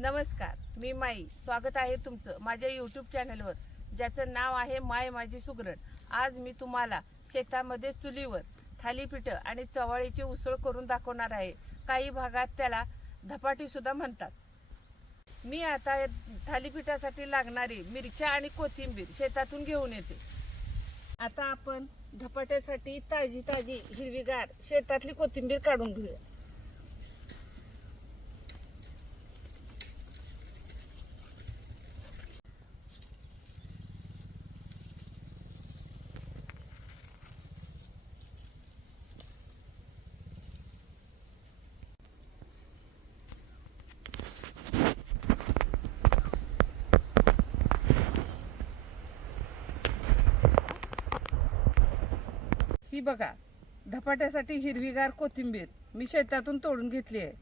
नमस्कार, मी माई. स्वागत आहे तुमचं माझ्या यूट्यूब चॅनलवर, ज्याचं नाव आहे माय माझी सुगरण. आज मी तुम्हाला शेतामध्ये चुलीवर थालीपीठं आणि चवाळीची उसळ करून दाखवणार आहे. काही भागात त्याला धपाटी सुद्धा म्हणतात. मी आता थालीपीठासाठी लागणारी मिरच्या आणि कोथिंबीर शेतातून घेऊन येते. आता आपण धपाट्यासाठी ताजी ताजी हिरवीगार शेतातली कोथिंबीर काढून घेऊया. ही बघा, धपाट्यासाठी हिरवीगार कोथिंबीर मी शेतातून तोडून घेतली आहे.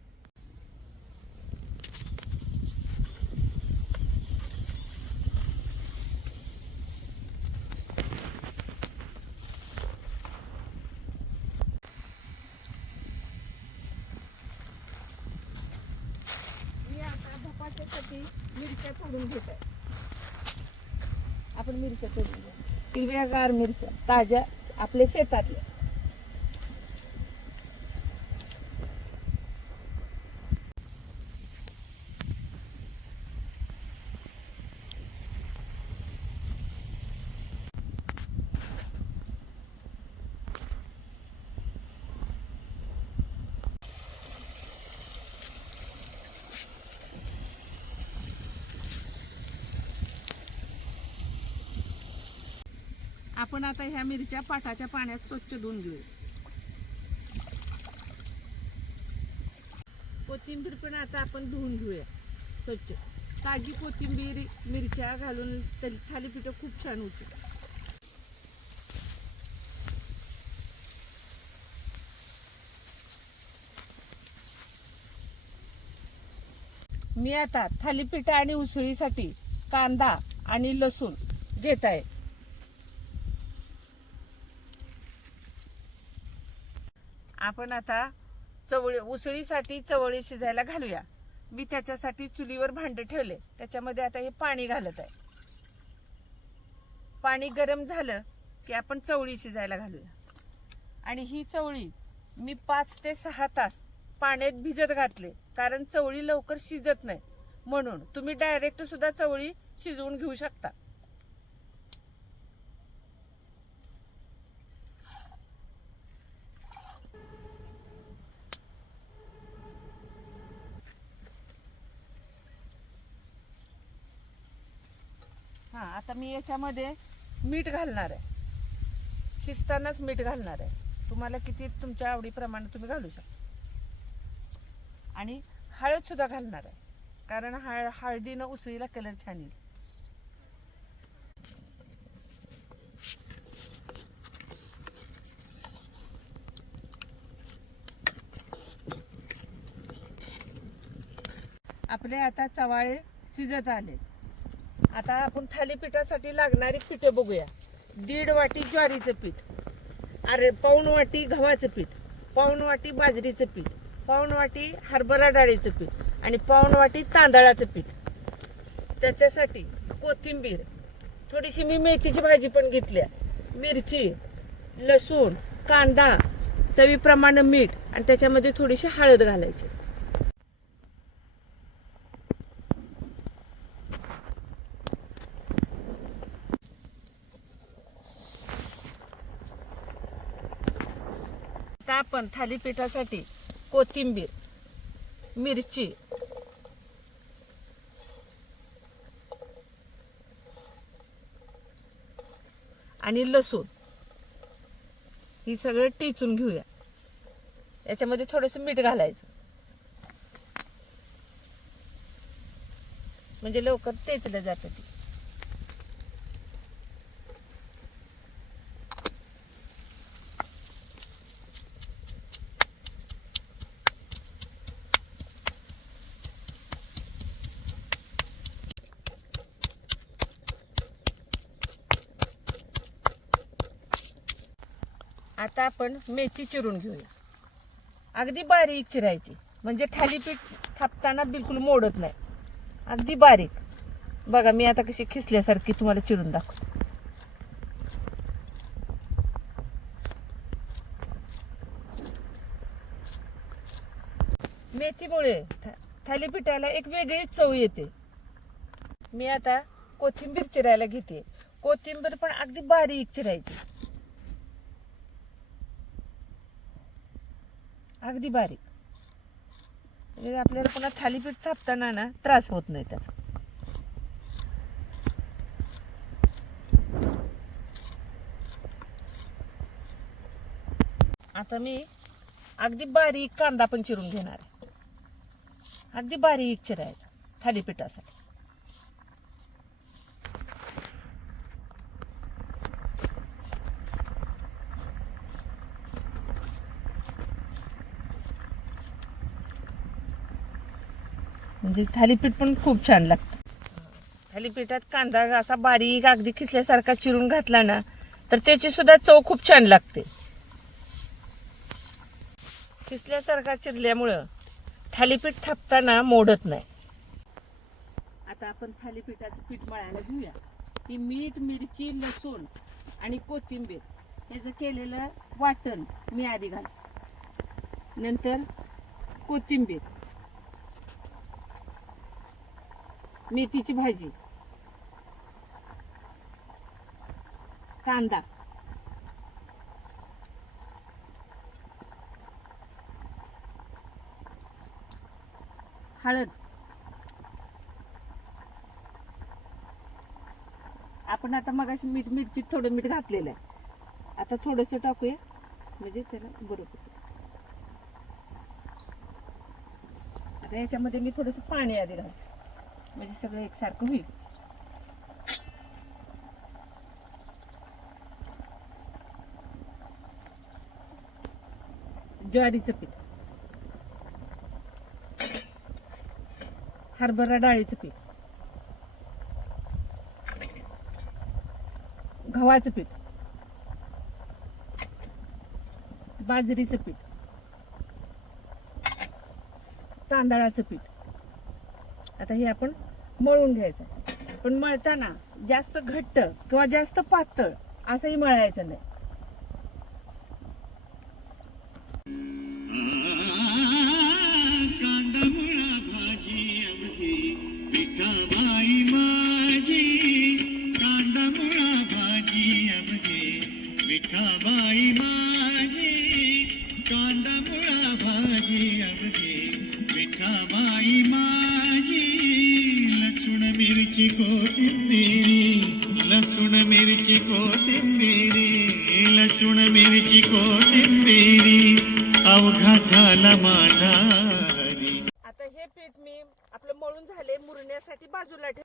मी आता धपाट्यासाठी मिरच्या तोडून घेत आहे. आपण मिरच्या तोडून घेऊ. हिरव्यागार मिरच्या ताज्या आपल्या शेतातल्या. आपण आता ह्या मिरच्या पाटाच्या पाण्यात स्वच्छ धुवून घेऊ. कोथिंबीर पण आता आपण धुवून घेऊया स्वच्छ. ताजी कोथिंबीर मिरच्या घालून थालीपीठ खूप छान होते. मी आता थालीपीठ आणि उसळीसाठी कांदा आणि लसूण घेत आहे. आपण आता उसळीसाठी चवळी शिजायला घालूया. मी त्याच्यासाठी चुलीवर भांडं ठेवले. त्याच्यामध्ये आता हे पाणी घालत आहे. पाणी गरम झालं की आपण चवळी शिजायला घालूया. आणि ही चवळी मी 5 ते 6 तास पाण्यात भिजत घातले, कारण चवळी लवकर शिजत नाही. म्हणून तुम्ही डायरेक्ट सुद्धा चवळी शिजवून घेऊ शकता. आता मी याच्यामध्ये मीठ घालणार आहे. शिजतानाच मीठ घालणार आहे. तुम्हाला किती तुमच्या आवडीप्रमाणे तुम्ही घालू शकता. आणि हळद सुद्धा घालणार आहे, कारण हळदीनं उसळीला कलर छान येईल. आपले आता चवाळे शिजत आले. आता आपण थालीपीठासाठी लागणारी पीठं बघूया. 1.5 वाटी ज्वारीचं पीठ, पाऊण वाटी गव्हाचं पीठ, पाऊण वाटी बाजरीचं पीठ, पाऊण वाटी हरभरा डाळीचं पीठ आणि पाऊण वाटी तांदळाचं पीठ. त्याच्यासाठी कोथिंबीर, थोडीशी मी मेथीची भाजी पण घेतली, मिरची, लसूण, कांदा, चवीप्रमाणे मीठ आणि त्याच्यामध्ये थोडीशी हळद घालायची. आपण थालीपीठासाठी कोथिंबीर, मिरची, आणि लसूण ही सगळं टेचून घेऊया. याच्यामध्ये थोडंसं मीठ घालायचं, म्हणजे लवकर टेचलं जातं ते. आता आपण मेथी चिरून घेऊया. अगदी बारीक चिरायची, म्हणजे थालीपीठ थापताना बिलकुल मोडत नाही. अगदी बारीक. बघा मी आता कशी खिसल्यासारखी तुम्हाला चिरून दाखवते. मेथीमुळे थालीपीठाला एक वेगळीच चव येते. मी आता कोथिंबीर चिरायला घेते. कोथिंबीर पण अगदी बारीक चिरायची, अगदी बारीक. म्हणजे आपल्याला पुन्हा थालीपीठ थापताना ना त्रास होत नाही त्याचा. आता मी अगदी बारीक कांदा पण चिरून घेणार आहे. अगदी बारीक चिरायचा थालीपीठासाठी. म्हणजे थालीपीठ पण खूप छान लागतं. थालीपीठात कांदा असा बारीक अगदी खिसल्यासारखा चिरून घातला ना तर त्याची सुद्धा चव खूप छान लागते. खिसल्यासारखा चिरल्यामुळं थालीपीठ थापताना मोडत नाही. आता आपण थालीपीठाचं पीठ मळायला घेऊया. ती मीठ, मिरची, लसूण आणि कोथिंबीर याचं केलेलं वाटण मी आधी घालते. नंतर कोथिंबीर, मेथीची भाजी, कांदा, हळद. आपण आता मगाशी मिरची थोडं मीठ घातलेलं आहे. आता थोडंसं टाकूया म्हणजे त्याला बरोबर. आता याच्यामध्ये मी थोडंसं पाणी आधी घालते म्हणजे सगळं एकसारखं होईल. ज्वारीचं पीठ, हरभरा डाळीचं पीठ, गव्हाचं पीठ, बाजरीचं पीठ, तांदळाचं पीठ. आता हे आपण मळून घ्यायचं. पण मळताना जास्त घट्ट किंवा जास्त पातळ असंही मळायचं नाही. लसूण मिरची कोथिंबीरी, लसूण मिरची कोथिंबीरी, अवघा झाला माझा हरी. आता हे पीठ मी आपलं मळून झाले मुरण्यासाठी बाजूला ठेव.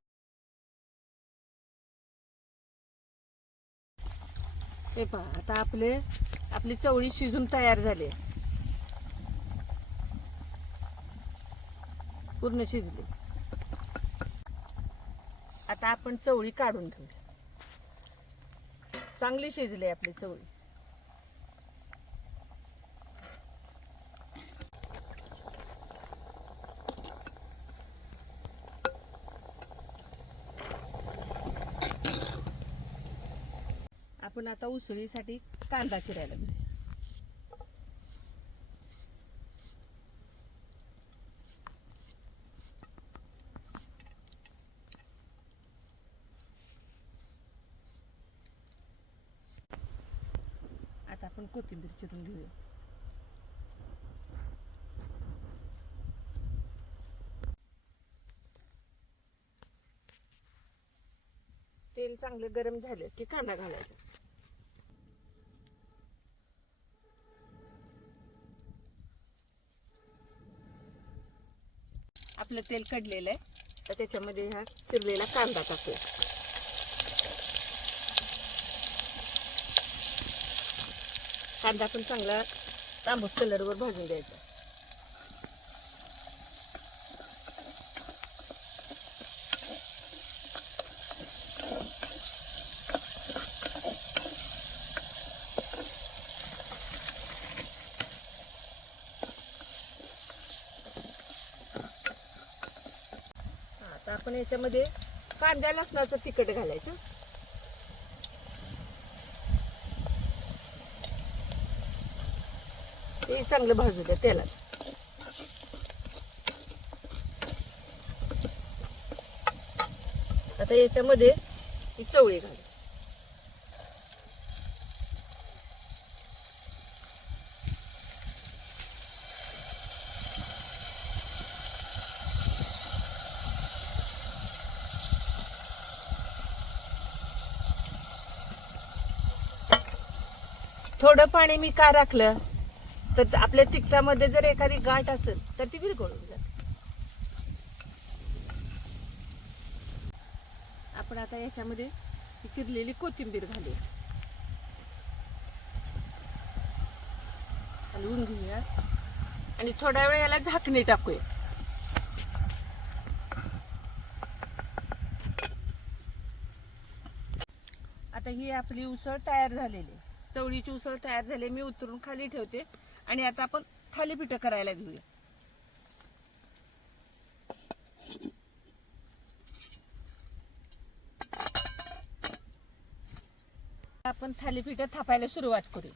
हे पहा आता आपली चवळी शिजून तयार झाली, पूर्ण शिजली. आता आपण चवळी काढून घेऊ. चांगली शिजली आपली चवळी. आपण आता उसळीसाठी कांदा चिरायला घेऊ. आता आपण कोथिंबीर चिरून घेऊया. तेल चांगले गरम झाले की कांदा घालायचा. आपलं तेल कडलेलं आहे तर त्याच्यामध्ये हा चिरलेला कांदा टाकूया. कांदा पण चांगला तांबूस कलरवर भाजून द्यायचा. आता आता आपण याच्यामध्ये कांद्या लसणाचं तिखट घालायचं. ते चांगलं भाजू द्या तेलात. आता याच्यामध्ये ही चवळी घाल. थोडं पाणी मी का राखलं तर आपल्या तिखटामध्ये जर एखादी गाठ असेल तर ती विरघळून जाते. आपण आता याच्यामध्ये चिरलेली कोथिंबीर घालूया. हलवून घेऊया आणि थोड्या वेळ याला झाकणी टाकूया. आता ही आपली उसळ तयार झालेली, चवळीची उसळ तयार झाली. मी उतरून खाली ठेवते आणि आता आपण थालीपीठ करायला घेऊया. आपण थालीपीठ थापायला सुरुवात करू.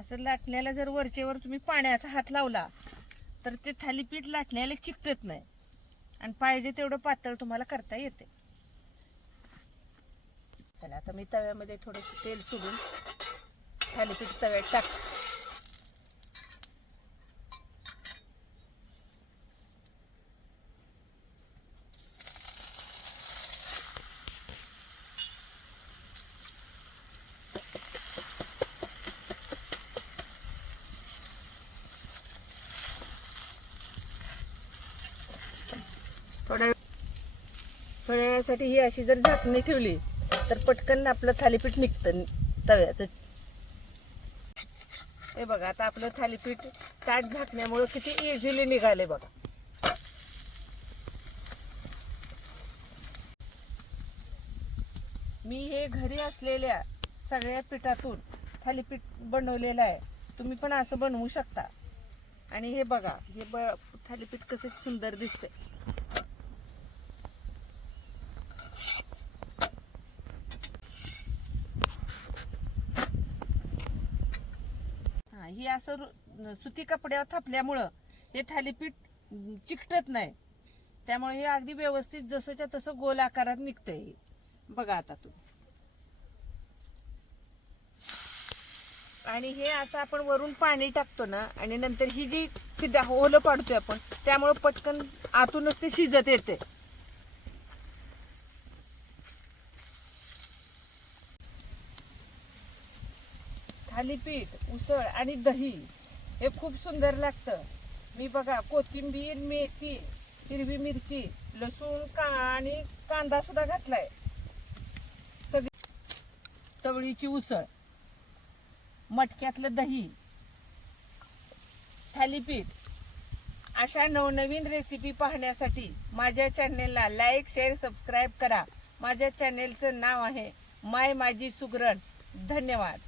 असं लाटण्याला जर वरचेवर तुम्ही पाण्याचा हात लावला तर ते थालीपीठ लाटण्याला चिकटत नाही आणि पाहिजे तेवढं पातळ तुम्हाला करता येते. चला आता मी तव्यामध्ये थोडंसं तेल सोडून थालीपीठ तव्यात टाक. थोड्या वेळासाठी ही अशी जर झाकणी ठेवली तर पटकन आपलं थालीपीठ निघतं तव्याचं. हे बघा आता आपलं थालीपीठ ताट झाकण्यामुळे किती इझिली निघाले बघा. मी हे घरी असलेल्या सगळ्या पिठातून थालीपीठ बनवलेलं आहे. तुम्ही पण असं बनवू शकता. आणि हे बघा हे थालीपीठ कसं सुंदर दिसतंय. हे असं सुती कपड्यावर थापल्यामुळं हे थालीपीठ चिकटत नाही. त्यामुळे हे अगदी व्यवस्थित जसंच्या तसं गोल आकारात निघतंय. बघा आता तू. आणि हे असं आपण वरून पाणी टाकतो ना आणि नंतर ही जी होलं पाडतोय आपण त्यामुळे पटकन आतूनच ते शिजत येते. थालीपीठ, उसळ आणि दही हे खूप सुंदर लागतं. मी बघा कोथिंबीर, मेथी, हिरवी मिरची, लसूण आणि कांदा सुद्धा घातलाय. सगळी चवळीची उसळ, मटक्यातलं दही, थालीपीठ अशा नवनवीन रेसिपी पाहण्यासाठी माझ्या चॅनेलला लाईक, शेअर, सबस्क्राईब करा. माझ्या चॅनेलचं नाव आहे माय माझी सुगरण. धन्यवाद.